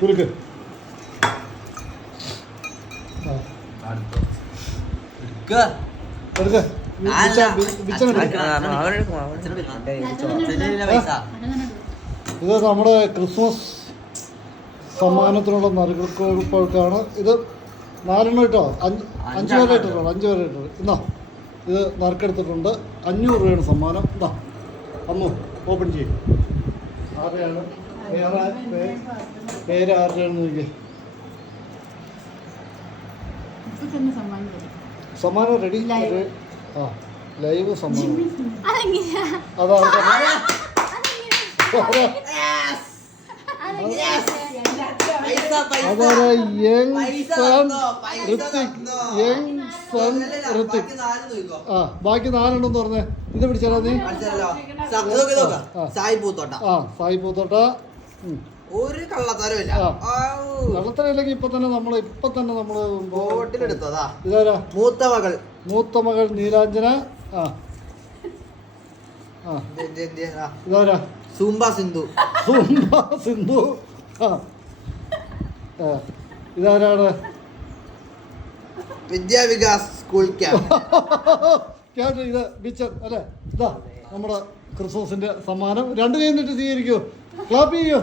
കുറുക്ക് ഇത് നമ്മുടെ ക്രിസ്മസ് സമ്മാനത്തിനുള്ള നറുക്കെടുപ്പാണ്. ഇത് 4 കേട്ടോ, 5 പേരെ ഇട്ടിട്ടുള്ളൂ, 5 പേരെ ഇട്ടത്. എന്നാ ഇത് നറുക്കെടുത്തിട്ടുണ്ട്. 500 രൂപയാണ് സമ്മാനം. എന്നാ അമ്മു ഓപ്പൺ ചെയ്യും. ആരെയാണ് പേര് ആരുടെയാണെന്ന് നോക്കി. സമ്മാനം റെഡി. ആ ലൈവ് സമ്മാനം അതാണ്. അതാണ് ഋത്തിക്. ആ ബാക്കി 4 ഉണ്ടെന്ന് പറഞ്ഞേ. ഇത് പിടിച്ചാലോ നീ. സായി പൂത്തോട്ട. ഒരു കള്ളത്തരമില്ല. കള്ളത്തരമില്ലെങ്കിൽ ഇപ്പൊ തന്നെ നമ്മള് ബോട്ടിലെടുത്തതാ. ഇതാരാ? മൂത്ത മകൾ നീലാഞ്ജന. ഇതാരാ? സൂംബ സിന്ധു. ഇതാരാണ്? Vidyavikas school camp. ഇത് ബിച്ചർ അല്ലേ? ഇതാ നമ്മുടെ ക്രിസ്മസിന്റെ സമ്മാനം. 2 കൈ നിന്നിട്ട് സ്വീകരിക്കൂ. ക്ലാപ്പ് ചെയ്യൂ.